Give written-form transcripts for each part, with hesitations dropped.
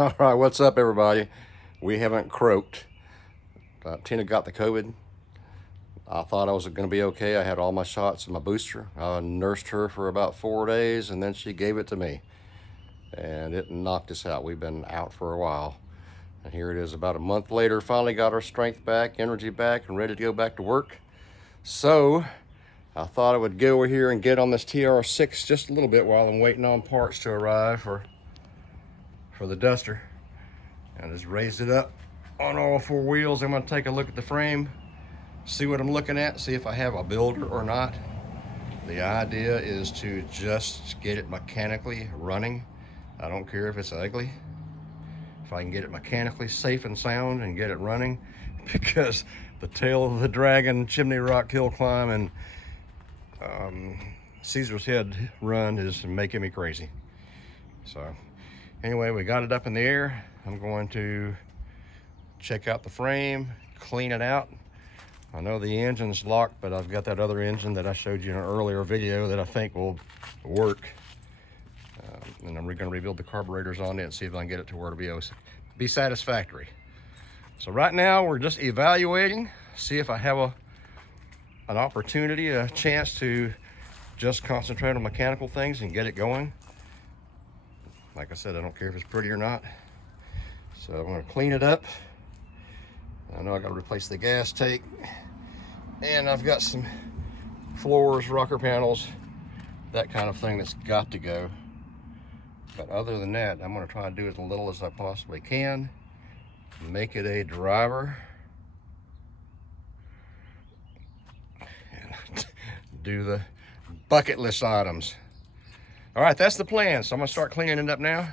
All right, what's up, everybody? We haven't croaked. Tina got the COVID. I thought I was going to be okay. I had all my shots and my booster. I nursed her for about 4 days, and then she gave it to me. And it knocked us out. We've been out for a while. And here it is about a month later. Finally got our strength back, energy back, and ready to go back to work. So I thought I would go over here and get on this TR6 just a little bit while I'm waiting on parts to arrive for the duster. And just raised it up on all 4 wheels. I'm going to take a look at the frame, see what I'm looking at, see if I have a builder or not. The idea is to just get it mechanically running. I don't care if it's ugly. If I can get it mechanically safe and sound and get it running, because the tail of the dragon, chimney rock hill climb, and Caesar's Head run is making me crazy. So anyway, we got it up in the air. I'm going to check out the frame, clean it out. I know the engine's locked, but I've got that other engine that I showed you in an earlier video that I think will work. And I'm going to rebuild the carburetors on it and see if I can get it to where it'll be satisfactory. So right now we're just evaluating, see if I have an opportunity, a chance to just concentrate on mechanical things and get it going. Like I said, I don't care if it's pretty or not. So I'm going to clean it up. I know I got to replace the gas tank, and I've got some floors, rocker panels, that kind of thing that's got to go. But other than that, I'm going to try to do as little as I possibly can, make it a driver, and do the bucket list items. All right, that's the plan. So I'm going to start cleaning it up now,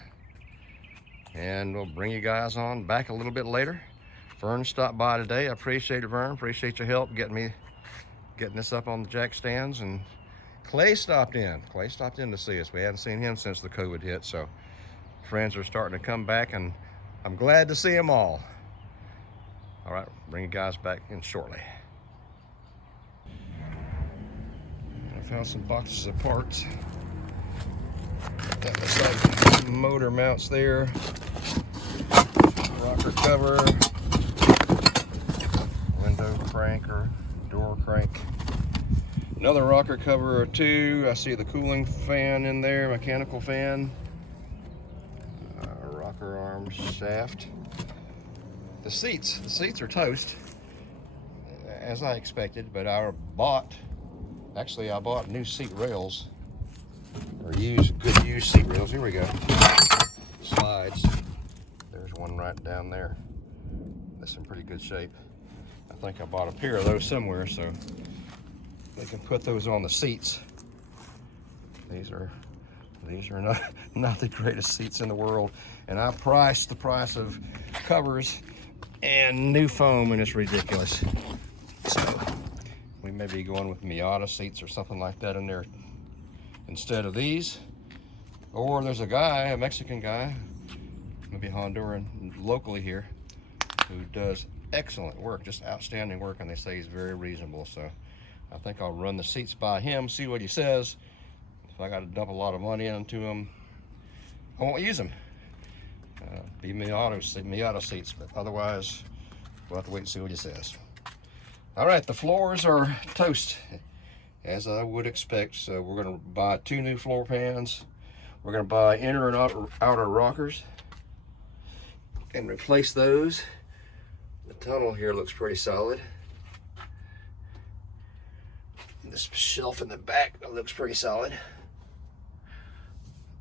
and we'll bring you guys on back a little bit later. Vern stopped by today. I appreciate it, Vern. Appreciate your help getting this up on the jack stands. And Clay stopped in. Clay stopped in to see us. We hadn't seen him since the COVID hit, so friends are starting to come back, and I'm glad to see them all. All right, bring you guys back in shortly. I found some boxes of parts. That looks like motor mounts there, rocker cover, window crank or door crank, another rocker cover or two. I see the cooling fan in there, mechanical fan, rocker arm shaft. The seats are toast, as I expected, but I bought new seat rails, or good used seat rails. Here we go. Slides. There's one right down there. That's in pretty good shape. I think I bought a pair of those somewhere, so they can put those on the seats. These are not the greatest seats in the world, and I priced the price of covers and new foam, and it's ridiculous. So we may be going with Miata seats or something like that in there instead of these. Or there's a Mexican guy, maybe Honduran, locally here, who does excellent work, just outstanding work, and they say he's very reasonable. So I think I'll run the seats by him, see what he says. If I got to dump a lot of money into them, I won't use them. Be Miata seats, but otherwise we'll have to wait and see what he says. All right, the floors are toast, as I would expect. So we're going to buy 2 new floor pans. We're going to buy inner and outer rockers and replace those. The tunnel here looks pretty solid. This shelf in the back looks pretty solid.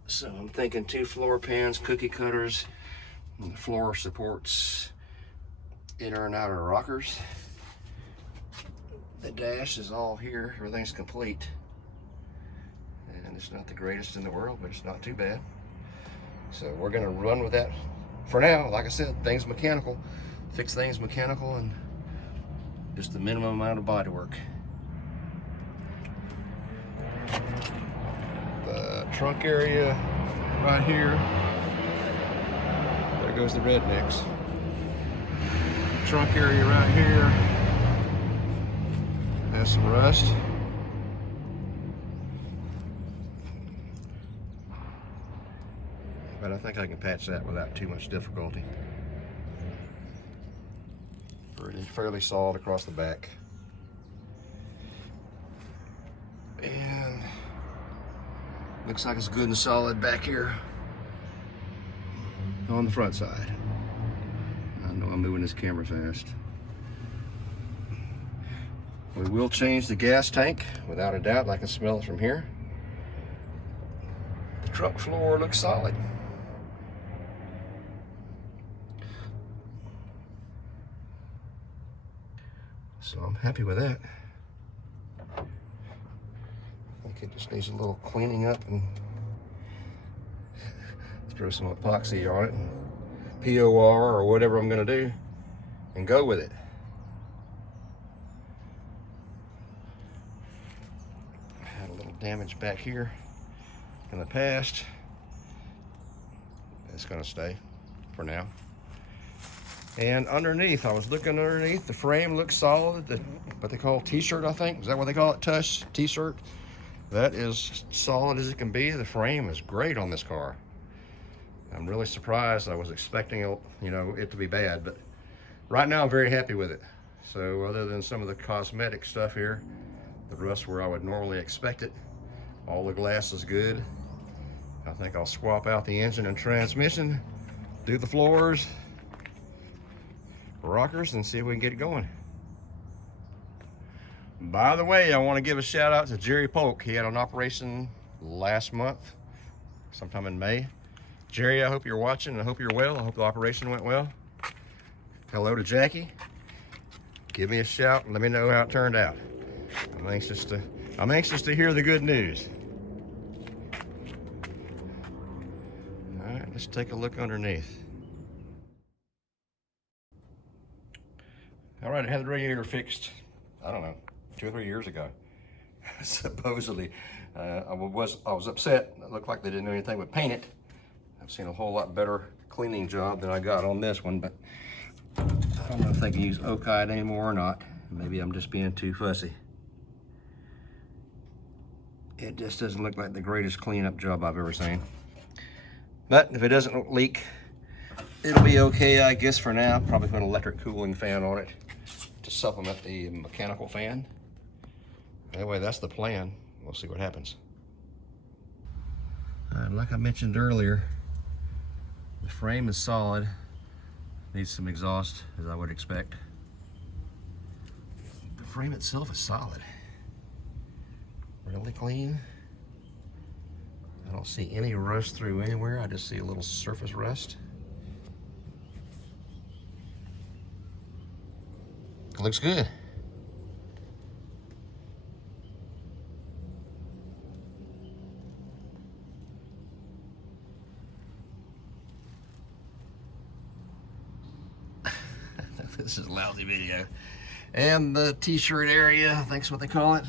So I'm thinking 2 floor pans, cookie cutters, and the floor supports inner and outer rockers. The dash is all here, everything's complete. And it's not the greatest in the world, but it's not too bad. So we're gonna run with that for now. Like I said, things mechanical, fix things mechanical, and just the minimum amount of body work. The trunk area right here, there goes the rednecks. Trunk area right here has some rust. but I think I can patch that without too much difficulty. Fairly solid across the back. And looks like it's good and solid back here on the front side. I know I'm moving this camera fast. We will change the gas tank, without a doubt. I can smell it from here. The truck floor looks solid. So I'm happy with that. I think it just needs a little cleaning up and throw some epoxy on it, and POR or whatever I'm gonna do, and go with it. I had a little damage back here in the past. It's gonna stay for now. And underneath, I was looking underneath, the frame looks solid. What they call t-shirt, I think. Is that what they call it? Tush t-shirt. That is solid as it can be. The frame is great on this car. I'm really surprised. I was expecting it, it to be bad, but right now I'm very happy with it. So other than some of the cosmetic stuff here, the rust where I would normally expect it, all the glass is good. I think I'll swap out the engine and transmission, do the floors, rockers, and see if we can get it going. By the way, I want to give a shout out to Jerry Polk. He had an operation last month, sometime in May. Jerry, I hope you're watching and I hope you're well. I hope the operation went well. Hello to Jackie. Give me a shout and let me know how it turned out. I'm anxious to hear the good news. All right, let's take a look underneath. All right, I had the radiator fixed, I don't know, 2 or 3 years ago. Supposedly, I was upset. It looked like they didn't do anything but paint it. I've seen a whole lot better cleaning job than I got on this one, but I don't know if they can use Konig anymore or not. Maybe I'm just being too fussy. It just doesn't look like the greatest cleanup job I've ever seen. But if it doesn't leak, it'll be okay, I guess, for now. Probably put an electric cooling fan on it to supplement the mechanical fan. Anyway, that's the plan. We'll see what happens. Like I mentioned earlier, the frame is solid. Needs some exhaust, as I would expect. The frame itself is solid. Really clean. I don't see any rust through anywhere. I just see a little surface rust. It looks good. This is a lousy video. And the t-shirt area, I think is what they call it.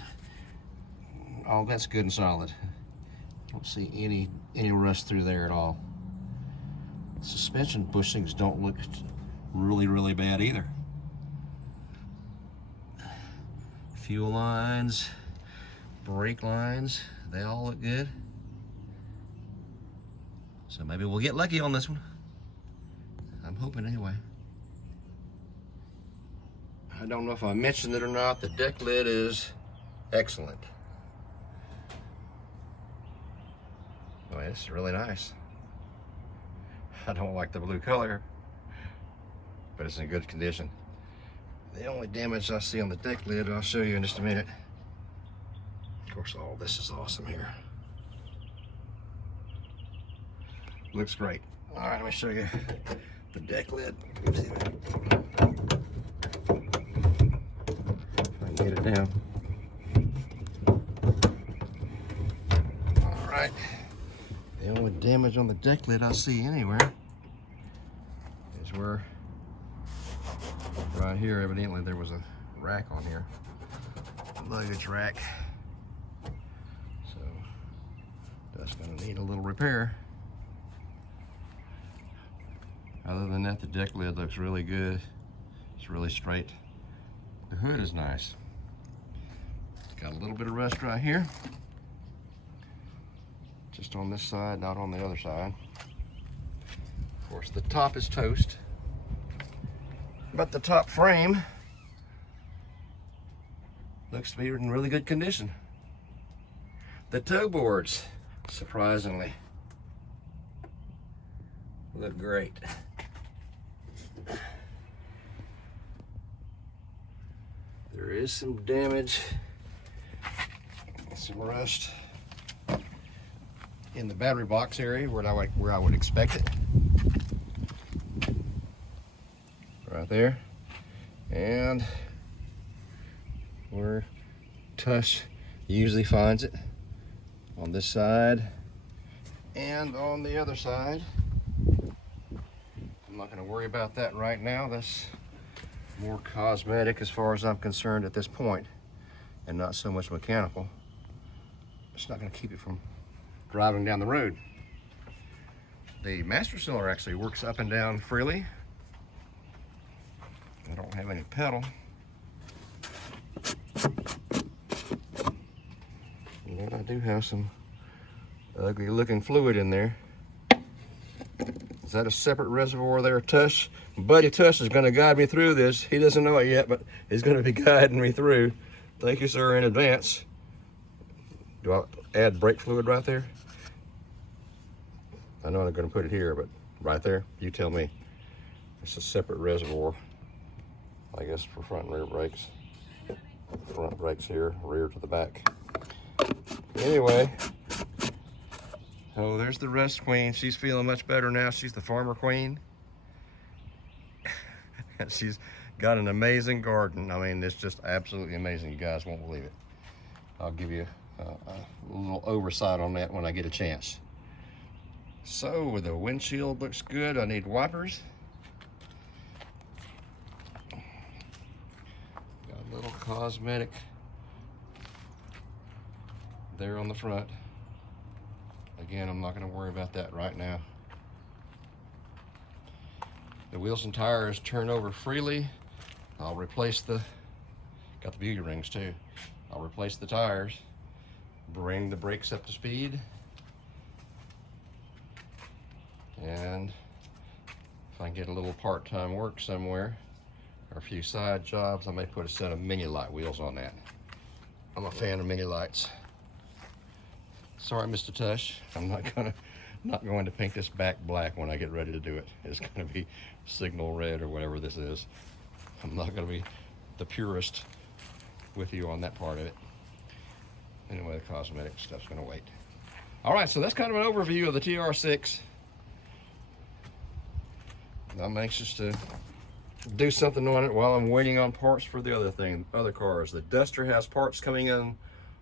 Oh, that's good and solid. Don't see any rust through there at all. Suspension bushings don't look really bad either. Fuel lines, brake lines, they all look good. So maybe we'll get lucky on this one. I'm hoping anyway. I don't know if I mentioned it or not, the deck lid is excellent. Oh, it's really nice. I don't like the blue color, but it's in good condition. The only damage I see on the deck lid, I'll show you in just a minute. Of course, all this is awesome here. Looks great. All right, let me show you the deck lid. See if I can get it down. All right. The only damage on the deck lid I see anywhere is where right here, evidently there was a rack on here, luggage rack. So that's gonna need a little repair. Other than that, the deck lid looks really good. It's really straight. The hood is nice. It's got a little bit of rust right here. Just on this side, not on the other side. course, the top is toast, but the top frame looks to be in really good condition. The toe boards, surprisingly, look great. There is some damage, some rust in the battery box area where I would expect it. Right there. And where Tush usually finds it, on this side and on the other side. I'm not going to worry about that right now. That's more cosmetic as far as I'm concerned at this point, and not so much mechanical. It's not going to keep it from driving down the road. The master cylinder actually works up and down freely. I don't have any pedal. But I do have some ugly looking fluid in there. Is that a separate reservoir there, Tush? Buddy Tush is going to guide me through this. He doesn't know it yet, but he's going to be guiding me through. Thank you, sir, in advance. Do I add brake fluid right there? I know I'm going to put it here, but right there, you tell me. It's a separate reservoir, I guess, for front and rear brakes. Front brakes here, rear to the back. Anyway, oh, there's the rust queen. She's feeling much better now. She's the farmer queen. She's got an amazing garden. I mean, it's just absolutely amazing. You guys won't believe it. I'll give you a little oversight on that when I get a chance. So the windshield looks good. I need wipers. Got a little cosmetic there on the front. Again, I'm not going to worry about that right now. The wheels and tires turn over freely. I'll replace got the beauty rings too. I'll replace the tires, bring the brakes up to speed, and if I can get a little part-time work somewhere or a few side jobs, I may put a set of mini light wheels on that. I'm a fan of mini lights. Sorry, Mr. Tush, I'm not going to paint this back black when I get ready to do it. It's going to be signal red or whatever this is. I'm not going to be the purist with you on that part of it. Anyway, the cosmetic stuff's going to wait. All right, so that's kind of an overview of the TR6. I'm anxious to do something on it while I'm waiting on parts for the other cars. The Duster has parts coming in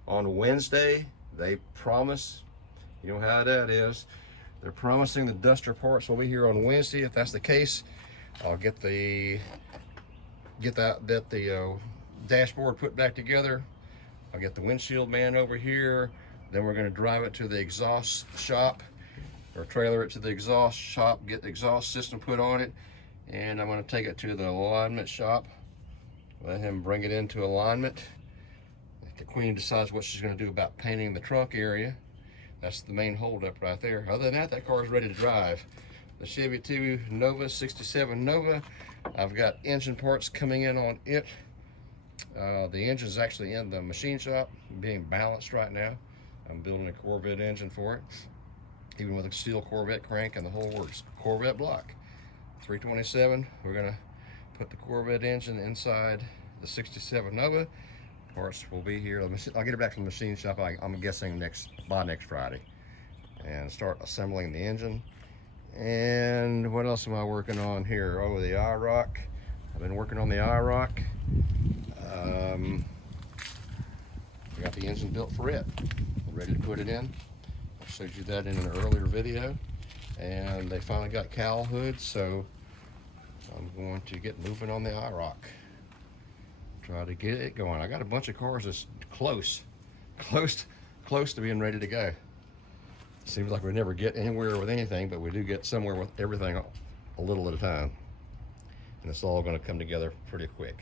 on Wednesday. They promise, you know how that is. They're promising the Duster parts will be here on Wednesday. If that's the case, I'll get the dashboard put back together. I'll get the windshield man over here. Then we're going to drive it to the exhaust shop, or trailer it to the exhaust shop, get the exhaust system put on it, and I'm going to take it to the alignment shop, let him bring it into alignment. If the queen decides what she's going to do about painting the trunk area, that's the main holdup right there. Other than that, that car is ready to drive. The Chevy 2 Nova, 67 Nova, I've got engine parts coming in on it. The engine is actually in the machine shop, being balanced right now. I'm building a Corvette engine for it, even with a steel Corvette crank and the whole works. Corvette block, 327. We're gonna put the Corvette engine inside the 67 Nova. Parts will be here. I'll get it back from the machine shop, I'm guessing by next Friday, and start assembling the engine. And what else am I working on here? Oh, the IROC. I've been working on the IROC. I got the engine built for it. I'm ready to put it in. I showed you that in an earlier video. And they finally got cowl hoods, so I'm going to get moving on the IROC. Try to get it going. I got a bunch of cars that's close to being ready to go. Seems like we never get anywhere with anything, but we do get somewhere with everything a little at a time. And it's all going to come together pretty quick.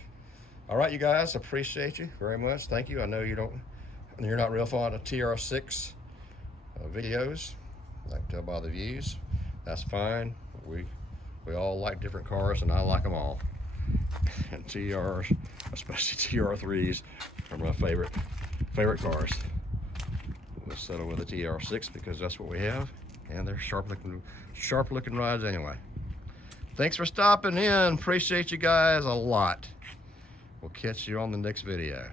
All right, you guys, appreciate you very much. Thank you. I know you're not real fond of TR6 videos. I can tell by the views. That's fine. We We all like different cars, and I like them all. And TRs, especially TR3s, are my favorite cars. We'll settle with a TR6 because that's what we have, and they're sharp looking rides anyway. Thanks for stopping in. Appreciate you guys a lot. We'll catch you on the next video.